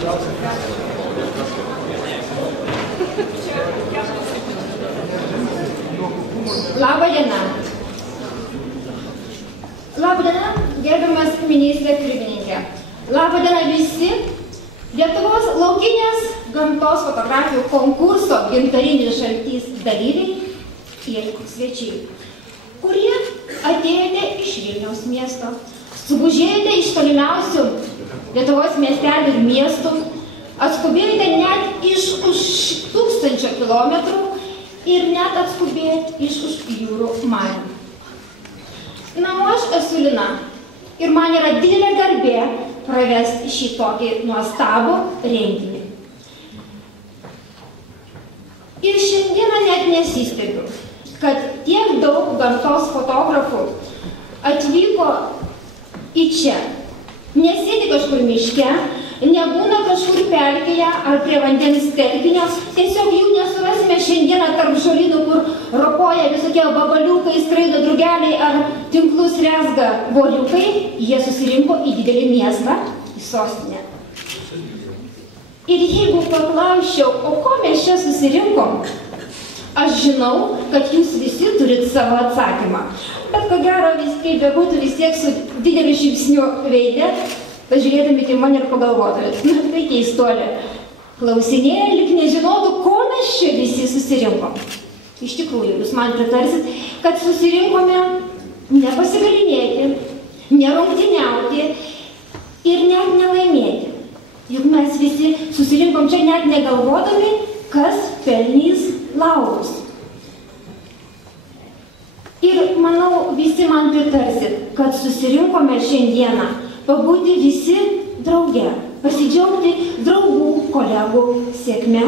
Labą dieną. Labą dieną, gerbiamas ministrė pirmininkė. Labą dieną visi Lietuvos laukinės gamtos fotografijų konkurso Gintarinis žaltys dalyviai ir svečiai, kurie atėjote iš Vilniaus miesto, sugužėjote iš tolimiausių Lietuvos miestelių ir miestų, atskubėjote net iš už 1000 kilometrų ir net atskubėjote iš už jūrų marių. Na, o aš esu Lina ir man yra didelė garbė pravesti šį tokį nuostabų renginį. Ir šiandieną net nesistebiu, kad tiek daug gamtos fotografų atvyko į čia. Nesėdi kažkur miške, nebūna kažkur pelkėje ar prie vandens telkinio, tiesiog jų nesurasime šiandieną tarp žolynų, kur ropoja visokie vabaliukai, skraido drugeliai ar tinklus rezga voriukai. Jie susirinko į didelį miestą, į sostinę. Ir jeigu paklausčiau, o ko mes čia susirinkom, aš žinau, kad jūs visi turit savo atsakymą. Bet ko gero, kaip bebūtų, vis tiek su dideliu šypsniu veide, pažiūrėtumėte mane ir pagalvotumėt. Na, tai keistolė. Klausinėja, lyg nežinotų, ko mes čia visi susirinkom. Iš tikrųjų, jūs man pritarsit, kad susirinkome nepasigalinėti, nerungtyniauti ir net nelaimėti. Juk mes visi susirinkom čia net negalvodami, kas pelnys laurus. Ir manau, visi man pritarsit, kad susirinkome šiandieną pabūti visi drauge, pasidžiaugti draugų, kolegų sėkme,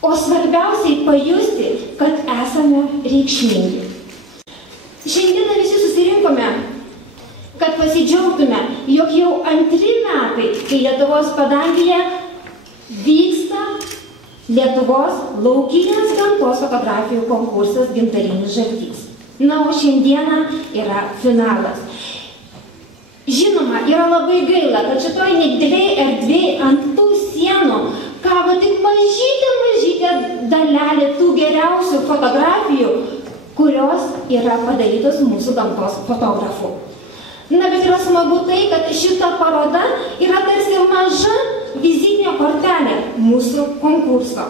o svarbiausiai pajusti, kad esame reikšmingi. Šiandieną visi susirinkome, kad pasidžiaugtume, jog jau 2 metai, kai Lietuvos padangėje vyksta Lietuvos laukinės gamtos fotografijų konkursas Gintarinis žaltys. Na, o šiandieną yra finalas. Žinoma, yra labai gaila, kad šitoj nedideliai erdvėj ant tų sienų kabo tik mažytė dalelė tų geriausių fotografijų, kurios yra padarytos mūsų gamtos fotografų. Na, bet yra smagu tai, kad šita paroda yra tarsi maža vizitinė kortelė mūsų konkurso.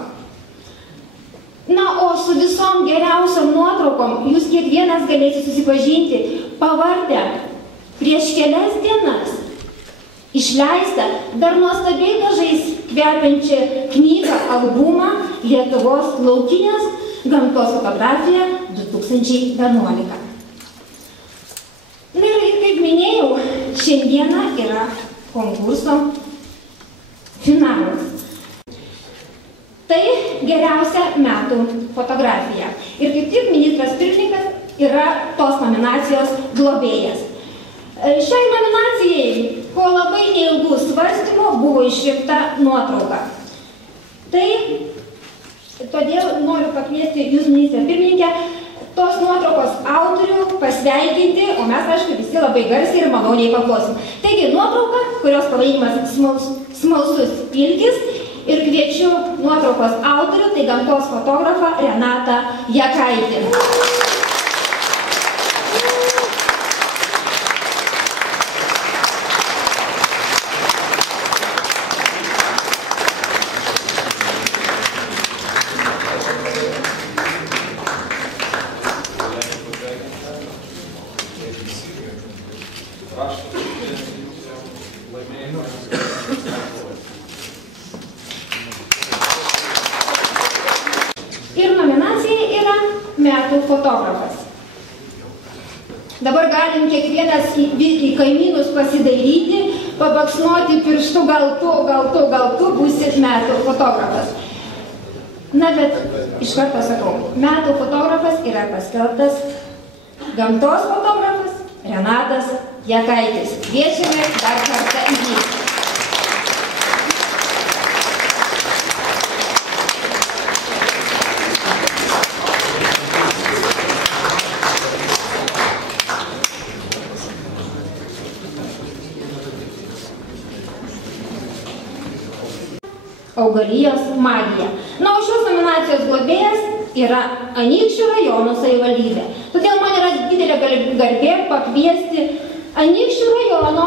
Na, o su visom geriausiom nuotraukom jūs kiekvienas galėsite susipažinti pavardę prieš kelias dienas išleistą dar nuostabiai dažais kvepiančią knygą, albumą Lietuvos laukinės gamtos fotografija 2011. Na ir kaip minėjau, šiandieną yra konkurso finalas. Tai geriausia metų fotografija. Ir kaip tik ministras pirmininkas yra tos nominacijos globėjas. Šiai nominacijai po labai neilgų svarstymų buvo išrinkta nuotrauka. Tai todėl noriu pakviesti jūs, ministrė pirmininkė, tos nuotraukos autorių pasveikinti, o mes, aišku, visi labai garsiai ir maloniai paplosim. Taigi, nuotrauka, kurios pavadinimas Smalsus ilgis, ir kviečiu nuotraukos autorių, tai gamtos fotografą Renatą Jakaitį. Ir nominacija yra metų fotografas. Dabar galim kiekvienas į kaimynus pasidairyti, pabaksnuoti pirštu, gal tu būsit metų fotografas. Na, bet iš karto sakau, metų fotografas yra paskelbtas gamtos fotografas Renatas Jakaitis. Kviečiame dar kartą į jį. augalijos magija. Na, o šios nominacijos globėjas yra Anykščių rajono savivaldybė. Todėl man yra didelė garbė pakviesti Anykščių rajono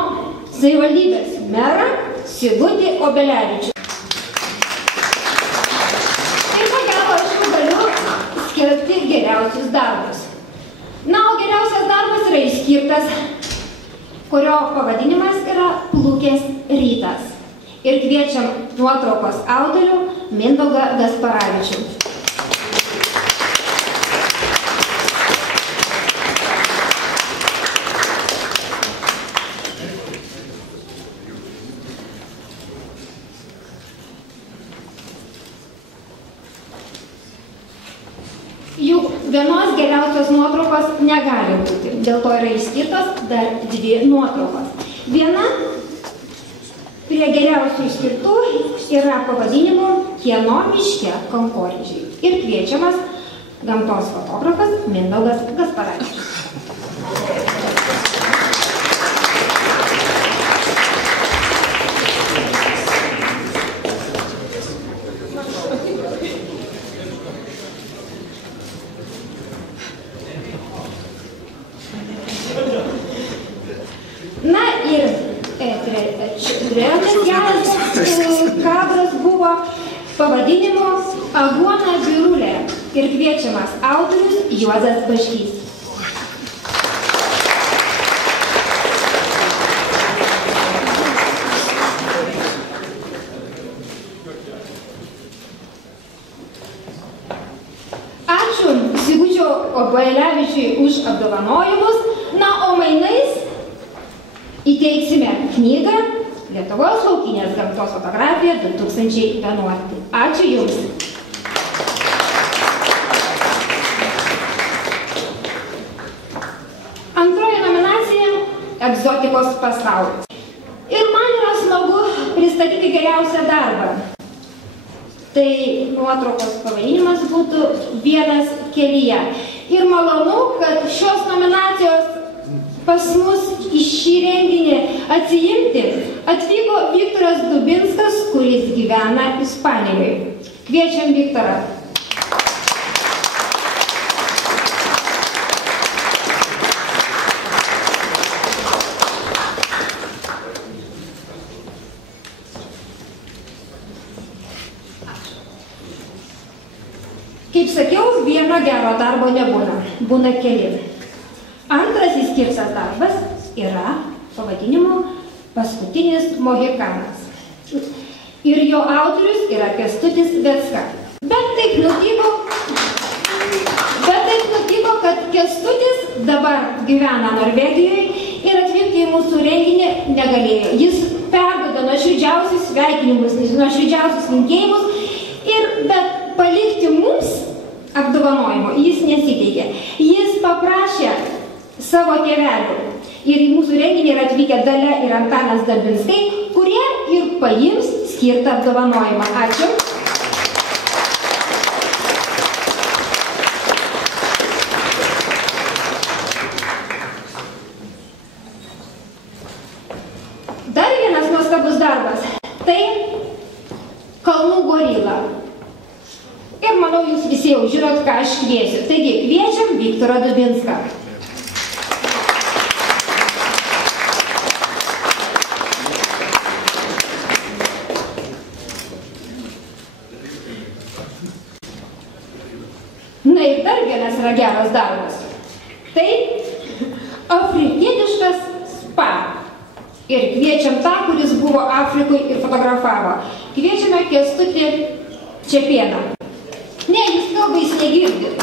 savivaldybės merą Sigutį Obelevičių. Ir ko gero aš jau galiu skirti geriausius darbus. Na, o geriausias darbas yra išskirtas, kurio pavadinimas yra Plukės rytas. Ir kviečiam nuotraukos autorių Mindaugą Gasparavičių. Juk vienos geriausios nuotraukos negali būti, dėl to yra išskirtos dar dvi nuotraukos. Viena prie geriausių išskirtų yra pavadinimu Kieno miške kankorėžiai. Ir kviečiamas gamtos fotografas Mindaugas Gasparavičius. Na ir trečias geras kadras buvo pavadinimu Aguona birulė ir kviečiamas autorius Juozas Baškys. Ačiū Sigučio Obelevičiui už apdovanojimus, na, o mainais įteiksime knygą Lietuvos laukinės gamtos fotografija 2011. Ačiū Jums. Antroji nominacija – Egzotikos pasaulis. Ir man yra smagu pristatyti geriausią darbą. Tai nuotraukos pavadinimas būtų Vienas kelyje. Ir malonu, kad šios nominacijos pas mus į šį renginį atsiimti atvyko Viktoras Dubinskas, kuris gyvena Ispanijoje. Kviečiam Viktorą. Kaip sakiau, vieno gero darbo nebūna, būna keli. Antras išskirtas darbas yra pavadinimu Paskutinis mohikanas. Ir jo autorius yra Kęstutis Vecka. Bet taip nutiko, kad Kęstutis dabar gyvena Norvegijoje ir atvykti į mūsų renginį negalėjo. Jis perduoda nuoširdžiausius sveikinimus, nuoširdžiausius linkėjimus, bet palikti mums apdovanojimo jis nesiteikė. Jis paprašė savo tėvelių. Ir į mūsų renginį yra atvykę Dalia ir Antanas Dabinskai, kurie ir paims skirtą apdovanojimą. Ačiū. Dar vienas nuostabus darbas. Tai Kalnų gorila. Ir manau, jūs visi jau žinot, ką aš kviesiu. Taigi, kviečiam Viktorą Dubinską. Na ir dar vienas yra geras darbas. Tai afrikietiškas spa. Ir kviečiam tą, kuris buvo Afrikui ir fotografavo. Kviečiame Kęstutį Čepėną. Ne, jis kalba, jis negirdi.